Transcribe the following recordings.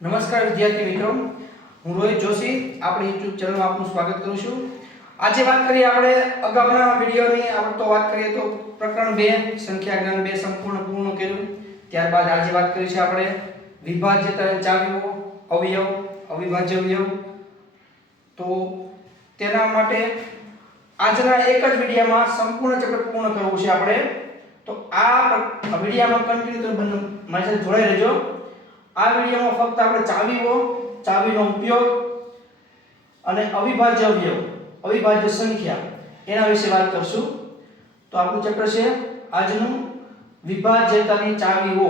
નમસ્કાર વિદ્યાર્થી મિત્રો, હું રોહિત જોશી આપણી YouTube ચેનલમાં આપનું સ્વાગત કરું છું। આજે વાત કરીએ આપણે અગાઉના વિડિયોની આપણે તો વાત કરીએ તો પ્રકરણ 2 સંખ્યા જ્ઞાન 2 સંપૂર્ણ પૂર્ણ કર્યું। ત્યારબાદ આજે વાત કરી છે આપણે વિભાજ્યતા અને ચાવીઓ, અવયવ, અવિભાજ્ય અવયવ। તો તેના માટે આજના એક જ વિડિયોમાં સંપૂર્ણ ચેપ્ટર પૂર્ણ કરવું છે આપણે। તો આ વિડિયોમાં કન્ટિન્યુ મારી સાથે જોડાઈ રહેજો। આ વિડિયોમાં ફક્ત આપણે ચાવીઓ, ચાવીનો ઉપયોગ અને અવિભાજ્ય અવયવ, અવિભાજ્ય સંખ્યા એના વિશે વાત કરશું। તો આપણું ચેપ્ટર છે આજનું વિભાજ્યતાની ચાવીઓ।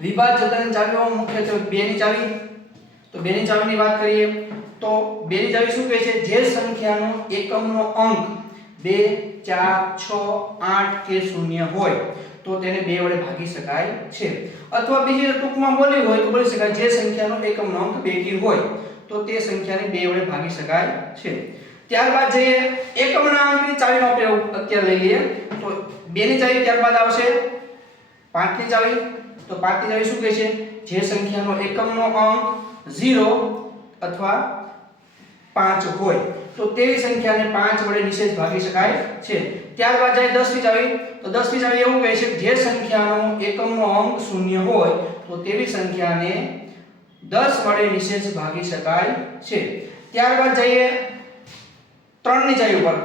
વિભાજ્યતાની ચાવીઓ મુખ્યત્વે બેની ચાવી। તો બેની ચાવીની વાત કરીએ તો બેની ચાવી શું કહે છે? જે સંખ્યાનો એકમનો અંક 2, 4, 6, 8 કે 0 હોય તો તેને 2 વડે ભાગી શકાય છે। અથવા બીજી ટૂંકમાં બોલી હોય તો બોલી શકાય જે સંખ્યાનો એકમનો અંક બેકી હોય તો તે સંખ્યાને 2 વડે ભાગી શકાય છે। ત્યારબાદ જઈએ એકમના અંકની ચાવીનો ઉપયોગ અત્યારે લઈ લઈએ। તો 2 ની ચાવી ત્યારબાદ આવશે 5 ની ચાવી। તો 5 ની ચાવી શું કહે છે? જે સંખ્યાનો એકમનો અંક 0 અથવા 5 હોય તો તેવી સંખ્યાને 5 વડે નિશેષ ભાગી શકાય છે। ત્યારબાદ જાય 10 ની ચાવી। તો 10 ની ચાવી એવું કહે છે જે સંખ્યાનો એકમનો અંક 0 હોય તો તેવી સંખ્યાને 10 વડે નિશેષ ભાગી શકાય છે। ત્યારબાદ જઈએ 3 ની ચાવી ઉપર।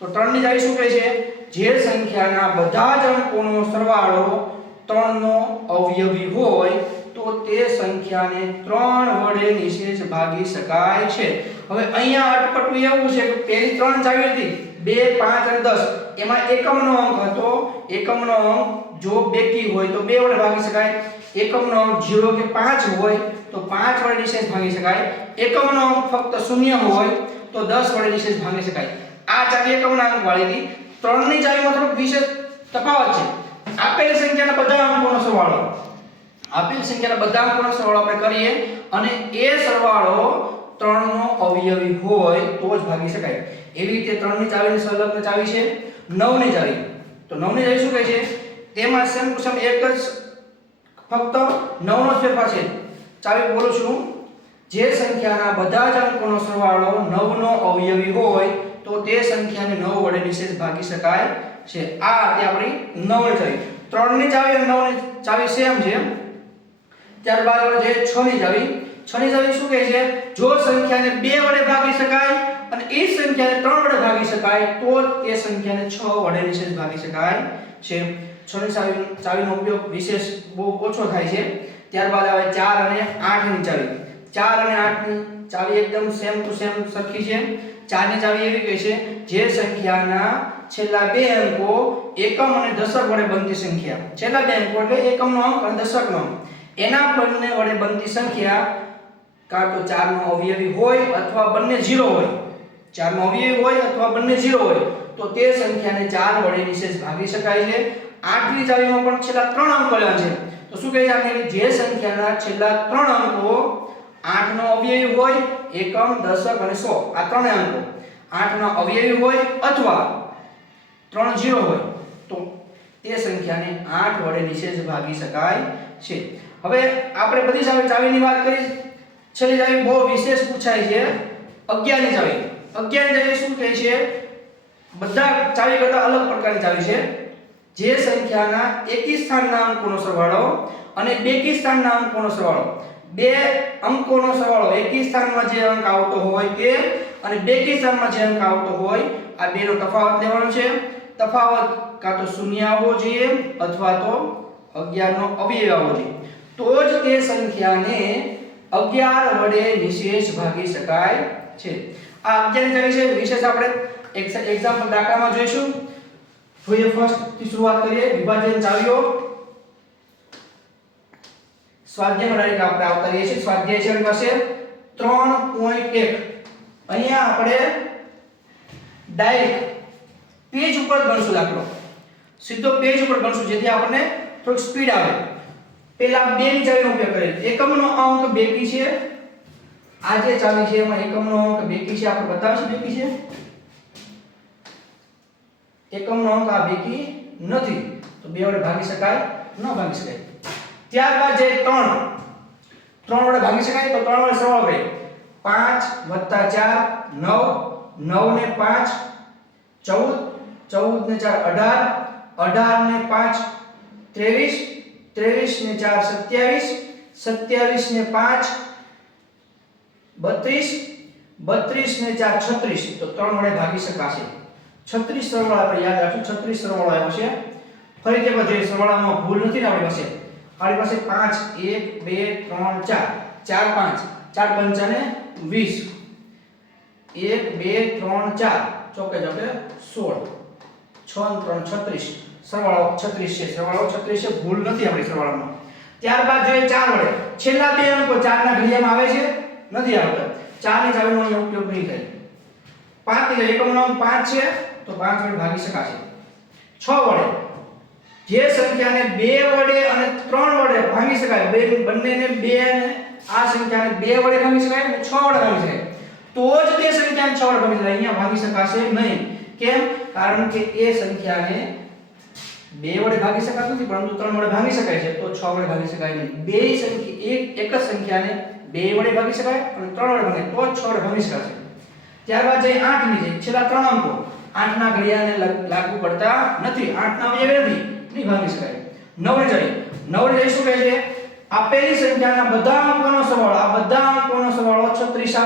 તો 3 ની ચાવી શું કહે છે? જે સંખ્યાના બધા જ અંકોનો સરવાળો 3 નો અવયવી હોય તો તે સંખ્યાને 3 વડે નિશેષ ભાગી શકાય છે। હવે અહીંયા અટપટું એવું છે કે પહેલી 3 ચાવી હતી 2, 5 અને 10 એમાં એકમનો અંક હતો। એકમનો અંક જો બેકી હોય તો 2 વડે ભાગી શકાય। એકમનો અંક 0 કે 5 હોય તો 5 વડે નિશેષ ભાગી શકાય। એકમનો અંક ફક્ત 0 હોય તો 10 વડે નિશેષ ભાગી શકાય। આ ચાવી એકમના અંક વાળી હતી। 3 ની ચાવીમાં થોડું વિશેષ તફાવત છે। આપેલ સંખ્યાના બધા અંકોનો સરવાળો, આપેલ સંખ્યાના બધા અંકોનો સરવાળો આપણે કરીએ અને એ સરવાળો 3 નો અવયવી હોય તો જ ભાગી શકાય। એવી રીતે 3 ની ચાવીની સંલગ્ન ચાવી છે 9 ની ચાવી। તો 9 ની ચાવી શું કહે છે? તેમાં સેમ ટુ સેમ એક જ ફક્ત 9 નો ફેરફાર છે। ચાવી બોલું છું, જે સંખ્યાના બધા જ અંકોનો સરવાળો 9 નો અવયવી હોય તો તે સંખ્યાને 9 વડે નિશેષ ભાગી શકાય છે। આ હતી આપણી 9 ની ચાવી। 3 ની ચાવી અને 9 ની ચાવી સેમ છે। ત્યારબાદ આપણે જે 6 ની ચાવી। 6 ની ચાવી શું કહે છે? જો સંખ્યાને 2 વડે ભાગી શકાય અને એ સંખ્યાને 3 વડે ભાગી શકાય તો તે સંખ્યાને 6 વડે નિશેષ ભાગી શકાય છે। 6 ની ચાવીનો ઉપયોગ વિશેષ બહુ ઓછો થાય છે। ત્યારબાદ આવે 4 અને 8 ની ચાવી। 4 અને 8 ની ચાવી એકદમ સેમ ટુ સેમ સરખી છે। 4 ની ચાવી એવી કહે છે જે સંખ્યાના છેલ્લા 2 અંકો એકમ અને દશક વડે બનતી સંખ્યા, છેલ્લા 2 અંકો એટલે એકમનો અંક અને દશકનો અંક, એના બંને વડે બનતી સંખ્યા કાં તો 4 નો અવયવી હોય અથવા બંને 0 હોય, 4 નો અવયવી હોય અથવા બંને 0 હોય તો તે સંખ્યાને 4 વડે નિશેષ ભાગી શકાય છે। 8 ની ચાવીમાં પણ છેલ્લા 3 અંકો લેવા છે। તો શું કહે છે આપણે? જે સંખ્યાના છેલ્લા 3 અંકો 8 નો અવયવી હોય, એકમ, દશક અને 100 આ ત્રણે અંકો 8 નો અવયવી હોય અથવા 3 0 હોય તો તે સંખ્યાને 8 વડે નિશેષ ભાગી શકાય છે। હવે આપણે બધી ચાવીની વાત કરી। છેલ્લી ચાવી બહુ વિશેષ પૂછાય છે 11 ની ચાવી। 11 ની ચાવી શું કહે છે? બધા ચાવી કરતા અલગ પ્રકારની ચાવી છે। જે સંખ્યાના એકી સ્થાનના અંકોનો સરવાળો અને બેકી સ્થાનના અંકોનો સરવાળો, બે અંકોનો સરવાળો, એકી સ્થાનમાં જે અંક આવતો હોય તે અને બેકી સ્થાનમાં જે અંક આવતો હોય આ બેનો તફાવત લેવાનો છે। તફાવત કાં તો 0 આવવો જોઈએ અથવા તો 11 નો અવયવ આવવો જોઈએ તો જ તે સંખ્યાને 11 વડે નિશેષ ભાગી શકાય છે। આ 11 ની ચાવી છે વિશેષ આપણે એક્ઝામ્પલ દાખલામાં જોઈશું। જોઈએ ફર્સ્ટ થી શરૂઆત કરીએ વિભાજન ચાવીઓ। સ્વાધ્યાયમાં ડાયરેક્ટ આપણે આવતા રહીએ છીએ। સ્વાધ્યાય છે આપણી પાસે 3.1। અહીંયા આપણે ડાયરેક્ટ પેજ ઉપર ગણશું દાખલો, સીધો પેજ ઉપર ગણશું જેથી આપણને થોડી સ્પીડ આવે। પહેલા 2 ની ચાવીનો ઉપયોગ કરીએ। એકમનો અંક બેકી છે। આ જે ચાવી છે એમાં એકમનો અંક બેકી છે, આપણે બતાવીશું બેકી છે। એકમનો અંક આ બેકી નથી તો 2 વડે ભાગી શકાય ન ભાગી શકાય। ત્યારબાદ જે 3 3 વડે ભાગી શકાય તો 3 વડે સરવાળો કરીએ 5 + 4 9 9 ને 5 14 14 ને 4 18 18 ને 5 23 23 ને 4 27 27 ને 5 32 32 ને 4 36 તો 3 વડે ભાગી શકાશે 36 સરવાળો આપણે યાદ રાખશું 36 સરવાળો આવ્યો છે ફરીથી આપણે જોઈએ સરવાળામાં ભૂલ નથી ને આપણી પાસે 5 1 2 3 4 4 5 4 પંચા ને 20 1 2 3 4 ચોકે ચોકે 16 6 ને 3 36 સરવાળો 36 છે સરવાળો 36 છે ભૂલ નથી આપણી સરવાળામાં ત્યારબાદ જોઈએ 4 વડે છેલ્લા બે અંકો 4 ના ઘડિયામાં આવે છે નથી આવતા 4 ની ચાવીનો અહીંયા ઉપયોગ નહીં થાય 5 ની એકમનો અંક 5 છે તો 5 વડે ભાગી શકાશે 6 વડે જે સંખ્યાને 2 વડે અને 3 વડે ભાગી શકાય બંનેને 2 અને આ સંખ્યાને 2 વડે ભાગી શકાય અને 6 વડે ભાગી શકાય તો જ તે સંખ્યાને 6 વડે ભાગી શકાય અહીંયા ભાગી શકાશે નહીં કેમ કારણ કે એ સંખ્યાને 2 વડે ભાગી શકાતું નથી પરંતુ 3 વડે ભાગી શકાય છે તો 6 વડે ભાગી શકાય નહીં બે સંખ્યા એક જ સંખ્યાને 2 વડે ભાગી શકાય અને 3 વડે ભાગી તો જ 6 વડે ભાગી શકાશે ત્યારબાદ જે 8 ની છે છેલ્લા 3 અંકો 8 ના ઘડિયાળને લાગુ પડતા નથી 8 ના અવયવ નથી નહીં ભાગી શકાય 9 ને જઈ શું કહે છે આપેલી સંખ્યાના બધા અંકોનો સરવાળો આ બધા અંકોનો સરવાળો 36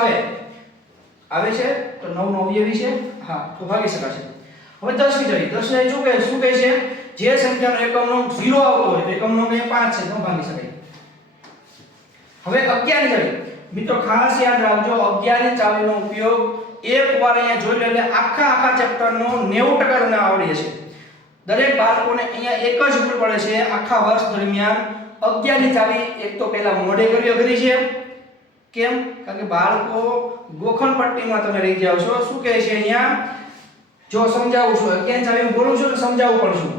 આવે છે તો 9 નો અવયવી છે હા તો ભાગી શકાશે હવે 10 ની જઈ 10 ને શું કહે છે જે સંખ્યાનો એકમનો અંક 0 આવતો હોય તો એકમનો અંક 5 છે તો ભાગી શકાય હવે 11 ની જઈ મિત્રો ખાસ યાદ રાખજો 11 ની ચાવીનો ઉપયોગ એકવાર અહીંયા જોઈ લો એટલે આખા ચેપ્ટરનો 90% તમને આવડી જશે દરેક બાળકોને અહીંયા એક જ ભૂલ પડે છે આખા વર્ષ દરમિયાન 11 ની ચાવી એક તો પહેલા મોઢે કરી છે કેમ કારણ કે બાળકો ગોખણ પટ્ટીમાં તમે રહી જાવ છો શું કહે છે અહીંયા જો સમજાવું છું 11 ની ચાવી હું બોલું છું તો સમજાવવું પણ છું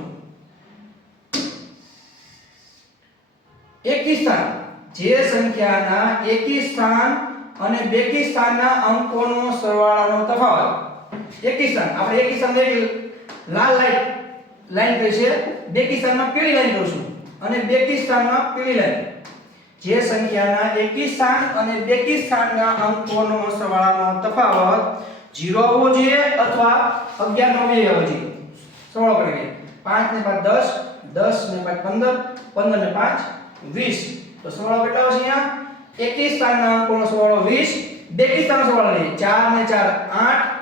એકી સ્થાન જે સંખ્યાના એકી સ્થાન અને બેકી સ્થાનના અંકોનો સરવાળાનો તફાવત એકી સ્થાન આપણે એકી સ્થાન લાલ લાઈન કહી છે બેકી સ્થાનમાં પીળી લાઈન દોરશું અને બેકી સ્થાનમાં પીળી લાઈન જે સંખ્યાના એકી સ્થાન અને બેકી સ્થાનના અંકોનો સરવાળાનો તફાવત 0 હોવો જોઈએ અથવા 11 નો અવયવ હોવો જોઈએ સરવાળો કરીએ 5 ને 5 10 10 ને 5 15 15 ને 5 20 તો સરવાળો કેટલો આવશે અહીંયા એકી સ્થાનના અંકોનો સરવાળો 20 બેકી સ્થાનનો સરવાળો લઈએ 4 ને 4 8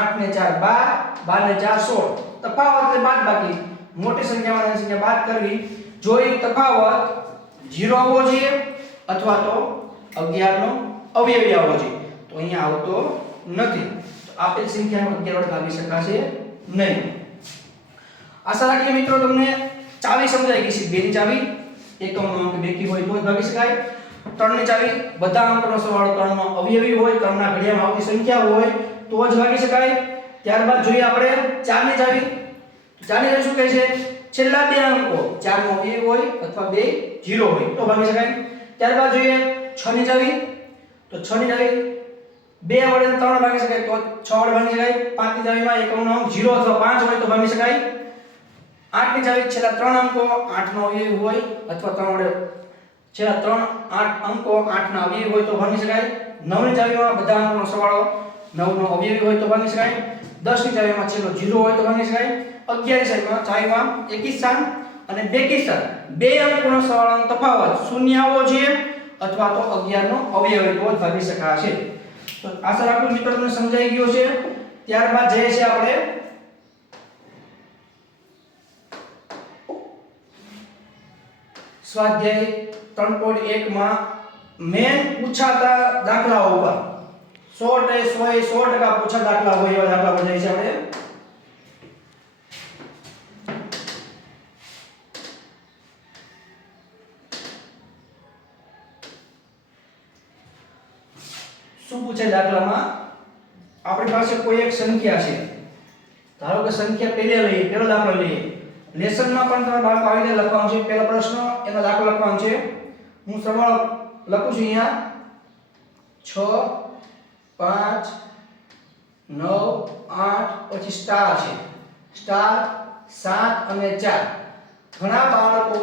8 ને 4 12 12 ને 4 16 તફાવત એટલે બાદબાકી મોટી સંખ્યામાં નાની સંખ્યા બાદ કરવી જો એ તફાવત 0 હોવો જોઈએ અથવા તો 11 નો અવયવી આવવો જોઈએ તો અહીંયા આવતો નથી તો આપેલ સંખ્યાનો 11 વડે ભાગી શકાશે નહીં આશા રાખીએ મિત્રો તમને ચાવી સમજાઈ ગઈ છે 2 ની ચાવી એકમનો અંક બેકી હોય તો જ ભાગી શકાય 3 ની ચાવી બધા અંકોનો સરવાળો 3 નો અવયવી હોય 3 ના ઘડિયામાં આવતી સંખ્યા હોય તો જ ભાગી શકાય ત્યારબાદ જોઈએ આપણે 4 ની ચાવી 4 ની ચાવી શું કહે છે છેલ્લા બે અંકો 4 નો અવયવી હોય અથવા બે 0 હોય તો ભાગી શકાય ત્યારબાદ જોઈએ 6 ની ચાવી તો 6 ની ચાવી 2 વડે 3 ભાગી શકાય તો 6 વડે ભાગી શકાય 5 ની ચાવીમાં એકમનો અંક 0 અથવા 5 હોય તો ભાગી શકાય 8 ની ચાવી છેલ્લા 3 અંકો 8 નો અવયવી હોય અથવા 3 વડે છેલ્લા 8 અંકો 8 ના અવયવી હોય તો ભાગી શકાય 9 ની ચાવીમાં બધા અંકોનો સરવાળો 9 નો અવયવી હોય તો ભાગી શકાય 10 ની ચાવીમાં છેલ્લો 0 હોય તો ભાગી શકાય 11 ની ચાવીમાં એકી સ્થાન અને બેકી સ્થાન બે અંકોનો સરવાળાનો તફાવત 0 આવવો જોઈએ અથવા તો 11 નો અવયવી તો જ ભાગી શકાશે તો આશા રાખું મિત્રો તમને સમજાઈ ગયો છે ત્યારબાદ જે છે આપણે સ્વાધ્યાય 3.1 માં મેન પૂછાતા દાખલાઓ ઉપર 100% પૂછા દાખલા હોય એવા દાખલા બનાવી છે આપણે શું પૂછે દાખલામાં આપણી પાસે કોઈ એક સંખ્યા છે ધારો કે સંખ્યા પહેલો દાખલો લઈએ લેસનમાં પણ તમારે બાળકો આવી રીતે લખવાનું છે પહેલો પ્રશ્ન એનો દાખલો લખવાનો છે હું સરવાળો લખું છું અહીંયા 6 5 9 8 પછી સ્ટાર છે સ્ટાર 7 અને 4 ઘણા બાળકો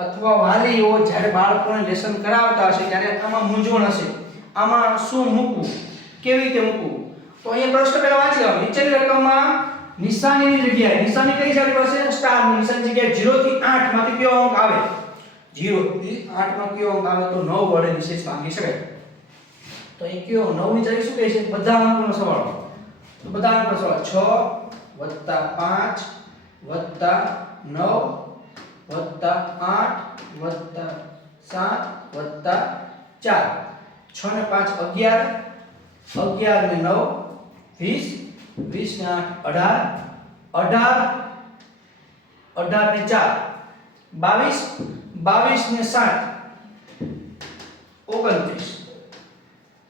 અથવા વાલીઓ જ્યારે બાળકોને લેસન કરાવતા હશે ત્યારે આમાં મૂંઝવણ હશે, આમાં શું મૂકવું, કેવી રીતે મૂકવું. તો અહીંયા પ્રશ્ન પહેલા વાંચી લો. નીચેની રકમમાં નિશાનીની જગ્યાએ, નિશાની કઈ સાઈડ પાસે? સ્ટાર ની નિશાની જગ્યાએ 0 થી 8 માંથી કયો અંક આવે? 0 થી 8 માં કયો અંક આવે? તો 9 વડે નિશેષ ભાગી શકાય. તો એ કયો 9 ની જગ્યાએ શું કહે છે? બધા અંકોનો સરવાળો. તો બધા અંકોનો સરવાળો 6 5 9 8 7 4 6 ને 5 11 11 ને 9 20 20 ને 8 18 18 ને 4 22 22 ને 7 29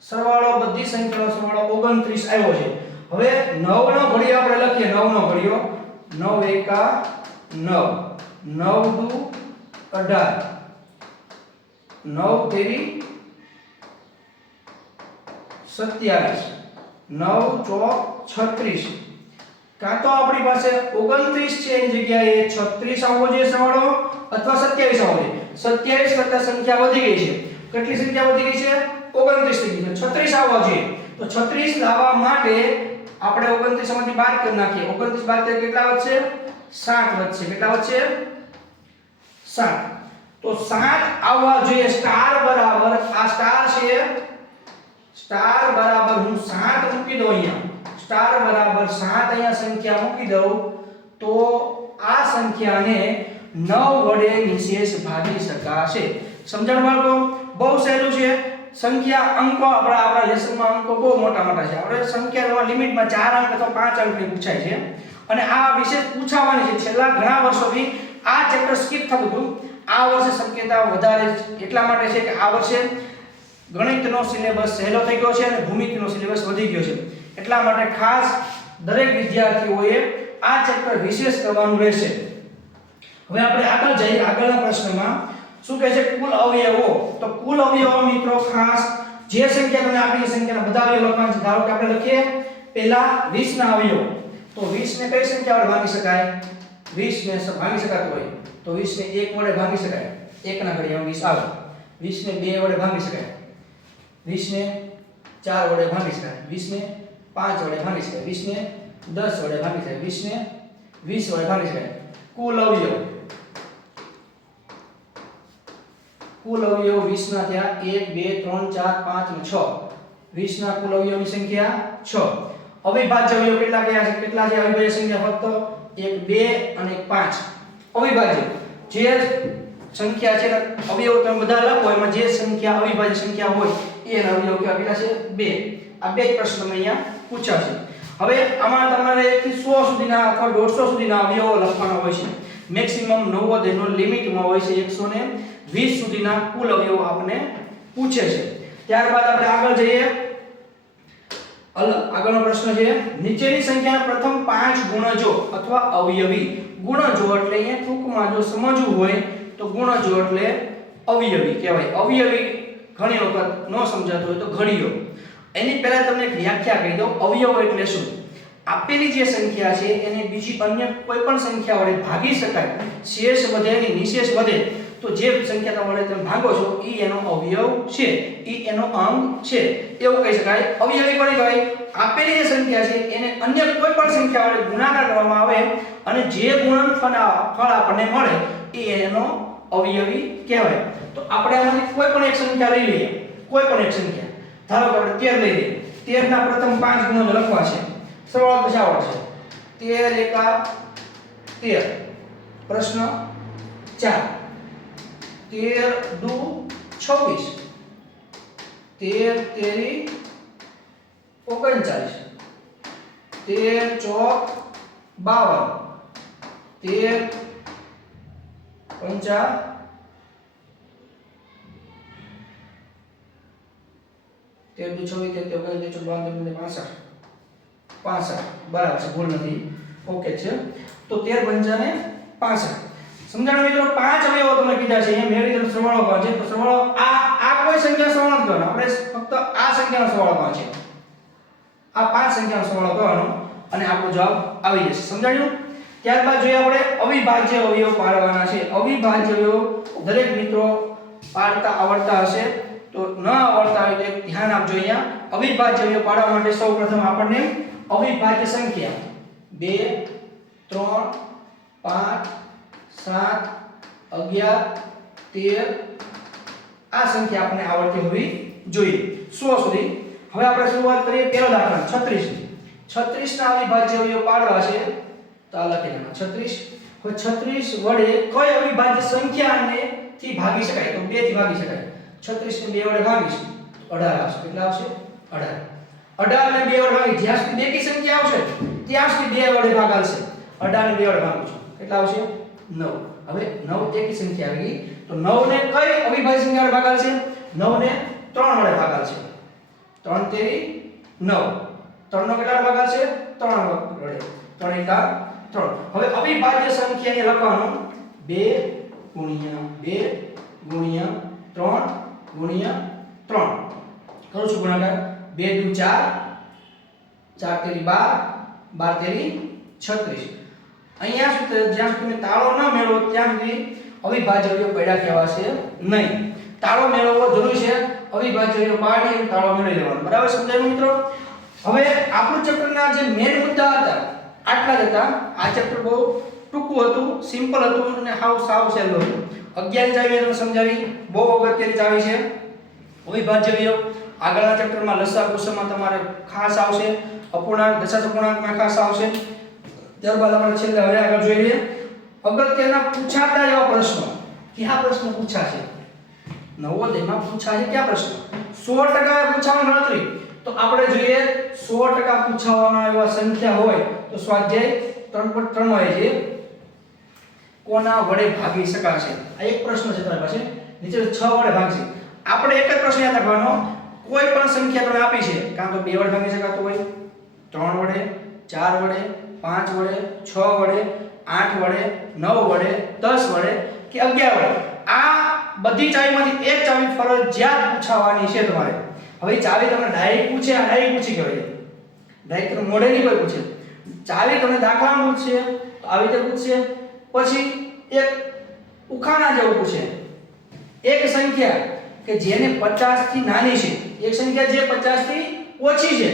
સરવાળો બધી સંખ્યાનો સરવાળો 29 આવ્યો છે. હવે 9 નો ઘડિયો આપણે લખીએ. 9 નો ઘડિયો 9 એકા 9 9 દુ 18 9 તેરી 27 9 ચોક 36. કાં તો આપણી પાસે 29 છે એની જગ્યાએ 36 આવવો જોઈએ સરવાળો અથવા 27 આવવો જોઈએ. 27 કરતા સંખ્યા વધી ગઈ છે. કેટલી સંખ્યા વધી ગઈ છે? 29 થઈ ગઈ છે. 36 આવવા જોઈએ. તો 36 લાવવા માટે આપણે 29 માંથી બાદ કરી નાખીએ. 29 બાદ કરીએ કેટલા વધશે? 7 વધશે. કેટલા વધશે? 7. તો 7 આવવા જોઈએ. સ્ટાર બરાબર આ સ્ટાર છે. સ્ટાર બરાબર હું 7 મૂકી દઉં અહીંયા. સ્ટાર બરાબર 7 અહીંયા સંખ્યા મૂકી દઉં તો આ સંખ્યાને 9 વડે નિશેષ ભાગી શકાશે. સમજણ બાળકો? બહુ સહેલું છે. સંખ્યા અંકો આપણા લેસનમાં અંકો બહુ મોટા મોટા છે. આપણે સંખ્યામાં લિમિટમાં 4 અંક અથવા 5 અંકની પૂછાય છે અને આ વિશેષ પૂછાવાની છે. છેલ્લા ઘણા વર્ષોથી આ ચેપ્ટર સ્કીપ થતું હતું. આ વર્ષે શક્યતા વધારે એટલા માટે છે કે આ વર્ષે ગણિતનો સિલેબસ સહેલો થઈ ગયો છે અને ભૂમિતિનો સિલેબસ વધી ગયો છે. એટલા માટે ખાસ દરેક વિદ્યાર્થીઓએ આ ચેપ્ટર વિશેષ કરવાનું રહેશે. હવે આપણે આગળ જઈએ. આગળના પ્રશ્નમાં શું કહે છે? કુલ અવયવો. તો કુલ અવયવો મિત્રો ખાસ જે સંખ્યા તમને આપી એ સંખ્યાના બધા અવયવો લખવાના છે. ધારો કે આપણે લખીએ પહેલા 20 ના અવયવો. તો 20 ને કઈ સંખ્યા વડે ભાગી શકાય? 20 ને ભાગી શકાતું હોય તો 20 ને 1 વડે ભાગી શકાય. 1 ના ઘડિયામાં 20 આવે. 20 ને 2 વડે ભાગી શકાય. 20 ને 4 વડે ભાગી શકાય. 20 ને 5 વડે ભાગી શકાય. 20 ને 10 વડે ભાગી શકાય. 20 ને 20 વડે ભાગી શકાય. કુલ અવયવ, કુલ અવયવ 20 ના થયા 1 2 3 4 5 અને 6. 20 ના કુલ અવયવની સંખ્યા 6. અવિભાજ્ય અવયવ કેટલા ગયા છે? કેટલા છે અવિભાજ્ય સંખ્યા? ફક્ત 1 2 અને 5. અવિભાજ્ય જે સંખ્યા છે અવયવ તમે બધા લખો એમાં જે સંખ્યા અવિભાજ્ય સંખ્યા હોય એ અવયવ કેટલા છે? 2. આ બે પ્રશ્ન અહીંયા પૂછાશે. હવે આમાં તમારે 1 થી 100 સુધીના અથવા 150 સુધીના અવયવો લખવાના હોય છે. મેક્સિમમ 90 નો લિમિટમાં હોય છે. 120 સુધીના કુલ અવયવો આપણને પૂછે છે. ત્યારબાદ આપણે આગળ જઈએ. આગળનો પ્રશ્ન છે નીચેની સંખ્યાના પ્રથમ 5 ગુણજો અથવા અવયવી. ગુણજો એટલે અહીંયા ટૂંકમાં જો સમજવું હોય તો ગુણજો એટલે અવયવી કહેવાય. અવયવી ઘણી વખત ન સમજાતું હોય તો ઘડીઓ. એની પહેલા તમને એક વ્યાખ્યા કહી દઉં. અવયવ એટલે શું? આપેલી જે સંખ્યા છે એને બીજી અન્ય કોઈ પણ સંખ્યા વડે ભાગી શકાય. શેષ વધે અને નિશેષ વધે તો જે સંખ્યા વડે તમે ભાગો છો એ એનો અવયવ છે, એ એનો અંગ છે, એવું કહી શકાય. અવયવી કોને કહેવાય? આપેલી જે સંખ્યા છે એને અન્ય કોઈ પણ સંખ્યા વડે ગુણાકાર કરવામાં આવે અને જે ગુણનફળ આપણને મળે એ એનો અવયવી કહેવાય. તો આપણે આમાંથી કોઈ પણ એક સંખ્યા લઈ લઈએ. કોઈ પણ એક સંખ્યા ધારો કે આપણે 13 લઈ લઈએ. 13 ના પ્રથમ 5 ગુણો લખવા છે. સરવાળો પછી આવડશે. 13 એકા 13. પ્રશ્ન 4. 13 દુ 26. 13 તેરી 39. 13 ચોક 52. 13 પંચા 13 દુ 26 13 55 બરાબર છે. ભૂલ નથી. ઓકે છે. તો 13 પંચાને 65. સમજાણો મિત્રો? 5 અવયવો તમને કીધા છે. અહીંયા મેળવી તરફ સરવાળો કોણ છે? તો સરવાળો આ કોઈ સંખ્યા સરવાળો કરવાનો. આપણે ફક્ત આ સંખ્યાનો સરવાળો કોણ છે? આ 5 સંખ્યાનો સરવાળો કરવાનો અને આપણો જવાબ આવી જશે. સમજાયું? ત્યારબાદ જોઈએ આપણે અવિભાજ્ય અવયવ પાડવાના છે. અવિભાજ્ય અવયવ દરેક મિત્રો પાડતા આવડતા હશે, તો ન આવડતા હોય તો એક ધ્યાન આપજો. અહીંયા અવિભાજ્ય અવયવ પાડવા માટે સૌપ્રથમ આપણને અવિભાજ્ય સંખ્યા 2 3 5 7 11 13 આ સંખ્યા આપણને આવડતી હોવી જોઈએ 100 સુધી. હવે આપણે શરૂઆત કરીએ પહેલો દાખલા 36. 36 ના અવિભાજ્ય અવયવ પાડવા છે તો આ લખી નાખો 36. હવે 36 વડે કઈ અવિભાજ્ય સંખ્યાને થી ભાગી શકાય? તો 2 થી ભાગી શકાય. 36 ને 2 વડે ભાગીશું 18 આવશે. કેટલા આવશે? 18. 18 ને 2 વડે ભાગી જ્યાં સુધી બેકી સંખ્યા આવશે ત્યાં સુધી 2 વડે ભાગાશે. 18 ને 2 વડે ભાગું છું કેટલા આવશે? 9. હવે 9 એકી સંખ્યા આવી ગઈ, તો 9 ને કઈ અવિભાજ્ય સંખ્યા વડે ભાગાશે? 9 ને 3 વડે ભાગાશે. 3 તેરી 9. 3 નો કેટલા ભાગાશે? 3 વડે. 3 એકા 3. હવે અવિભાજ્ય સંખ્યાને લખવાનું 2 ગુણ્યા 2 ગુણ્યા 3 ગુણ્યા 3. કરું છું ગુણાકાર. 2 દુ 4, 4 તેરી 12, 12 તેરી 36. અહીંયા સુધી જ્યાં સુધી તમે તાળો ન મેળવો ત્યાં સુધી અવિભાજ્ય અવયવ પડ્યા કહેવાશે નહીં. તાળો મેળવવો જરૂરી છે. અવિભાજ્ય અવયવ પાડી તાળો મેળવી લેવાનો. બરાબર સમજાયું મિત્રો? હવે આપણું ચેપ્ટરના જે મેઇન મુદ્દા હતા આટલા જ હતા. આ ચેપ્ટર બહુ ટૂંકું હતું, સિમ્પલ હતું અને સાવ સહેલું હતું. 11 ચાવી તમને સમજાવી, બહુ અગત્યની ચાવી છે અવિભાજ્ય અવયવ. આગળના ચેપ્ટરમાં લસાઅ ગુસાઅમાં તમારે ખાસ આવશે, અપૂર્ણાંક દશાંશ અપૂર્ણાંકમાં ખાસ આવશે. ત્યારબાદ આપણે છેલ્લે હવે આગળ જોઈ લઈએ અગત્યના પૂછાતા એવા પ્રશ્નો. કયા પ્રશ્નો પૂછાશે નવોદયમાં? પૂછાશે કયા પ્રશ્નો? 100% પૂછાવાની ગણતરી તો આપણે જોઈએ 100% પૂછાવાના એવા સંખ્યા હોય તો સ્વાધ્યાય 3.3 માં છે કોના વડે ભાગી શકાશે. આ એક પ્રશ્ન છે તમારી પાસે, નીચે 6 વડે ભાગશે. આપણે એક જ પ્રશ્ન યાદ રાખવાનો, કોઈ પણ સંખ્યા તમને આપી છે કાં તો 2 વડે ભાગી શકાતો હોય, 3 વડે, 4 વડે, 5 વડે, 6 વડે, 8 વડે, 9 વડે, 10 વડે કે 11 વડે. આ બધી ચાવીમાંથી એક ચાવી ફરજિયાત પૂછાવાની છે તમારે. હવે ચાવી તમને ડાયરેક્ટ પૂછે, આ ડાયરેક્ટ પૂછી કહેવાય. ડાયરેક્ટ તમને મોડે નહીં કોઈ પૂછે. ચાવી તમને દાખલામાં પૂછશે તો આવી રીતે પૂછશે, પછી એક ઉખાણા જેવું પૂછે. એક સંખ્યા કે જેને 50 થી નાની છે, એક સંખ્યા જે 50 થી ઓછી છે,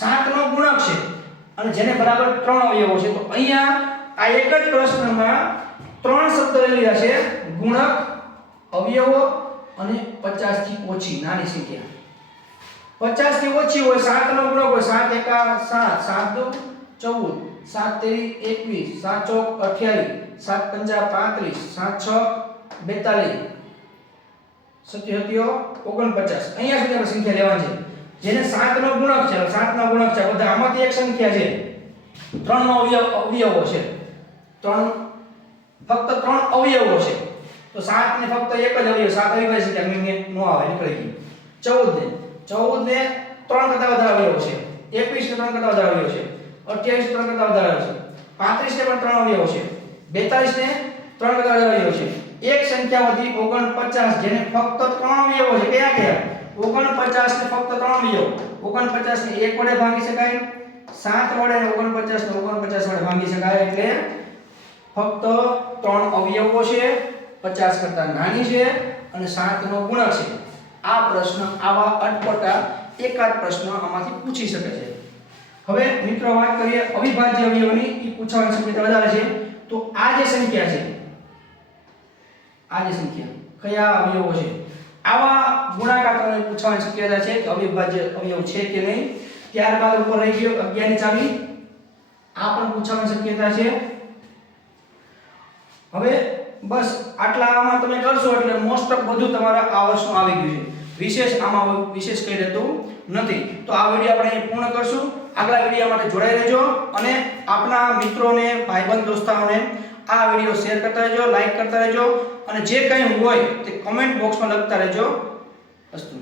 7 નો ગુણક છે અને જેને બરાબર 3 અવયવો છે. તો અહીંયા આ એક જ પ્રશ્નમાં 3 શબ્દ લીધા છે, ગુણક, અવયવો અને 50 થી ઓછી નાની સંખ્યા. 50 થી ઓછી હોય 7 નો ગુણક હોય 7 એકા 7, 7 દુ 14, 7 તેરી 21, 7 ચોક 28, 7 પંજા 35, 7 છ 42, 7 49. અહીંયા સુધી આપણે સંખ્યા લેવાની છે જેને 7 નો ગુણક છે. 7 નો ગુણક છે બધા આમાંથી એક સંખ્યા છે 3 નો અવયવો છે. 3 ફક્ત 3 અવયવો છે તો 7 ને ફક્ત એક જ અવયવ 7 અવિભાજ્ય સંખ્યા મેં નો આવે નીકળી ગઈ. 14 ને 3 કરતા વધારે અવયવો છે. 21 ને 3 કરતા વધારે અવયવો છે. 28 ને 3 કરતા વધારે અવયવો છે. 35 ને પણ 3 અવયવો છે. 42 ને 3 કરતા વધારે અવયવો છે. એક સંખ્યા વધી 49 જેને ફક્ત 3 અવયવો છે. કયા કયા? 49 ને ફક્ત 3 અવયવ. 49 ને 1 વડે ભાગી શકાય, 7 વડે અને 49 ને 49 વડે ભાગી શકાય. એટલે ફક્ત 3 અવયવો છે, 50 કરતા નાની છે અને 7 નો ગુણક છે. આ પ્રશ્ન આવા અટપટા એકાદ પ્રશ્ન આમાંથી પૂછી શકે છે. હવે મિત્રો વાત કરીએ અવિભાજ્ય અવયવોની. એ પૂછવાની શક્યતા વધારે છે. તો આ જે સંખ્યા છે, આ જે સંખ્યા કયા અવયવો છે, આવા ગુણાકાર તમને પૂછવાની શક્યતા છે કે અવિભાજ્ય અવયવ છે કે નહીં. ત્યારબાદ ઉપર રહી ગયો 11 ની ચાવી, આ પણ પૂછવાની શક્યતા છે. હવે બસ આટલામાં તમે કરશો એટલે મોસ્ટ ઓફ બધું તમારા આ વર્ષનું આવી ગયું છે. વિશેષ આમાં વિશેષ કંઈ રહેતું નથી. તો આ વિડિયો આપણે અહીં પૂર્ણ કરશું. આગલા વિડિયો માટે જોડાઈ રહેજો અને આપના મિત્રોને, ભાઈબંધ દોસ્તારોને આ વિડિયો શેર કરતા રહેજો, લાઈક કરતા રહેજો અને જે કંઈ હોય તે કમેન્ટ બોક્સમાં લખતા રહેજો. અસ્તુ.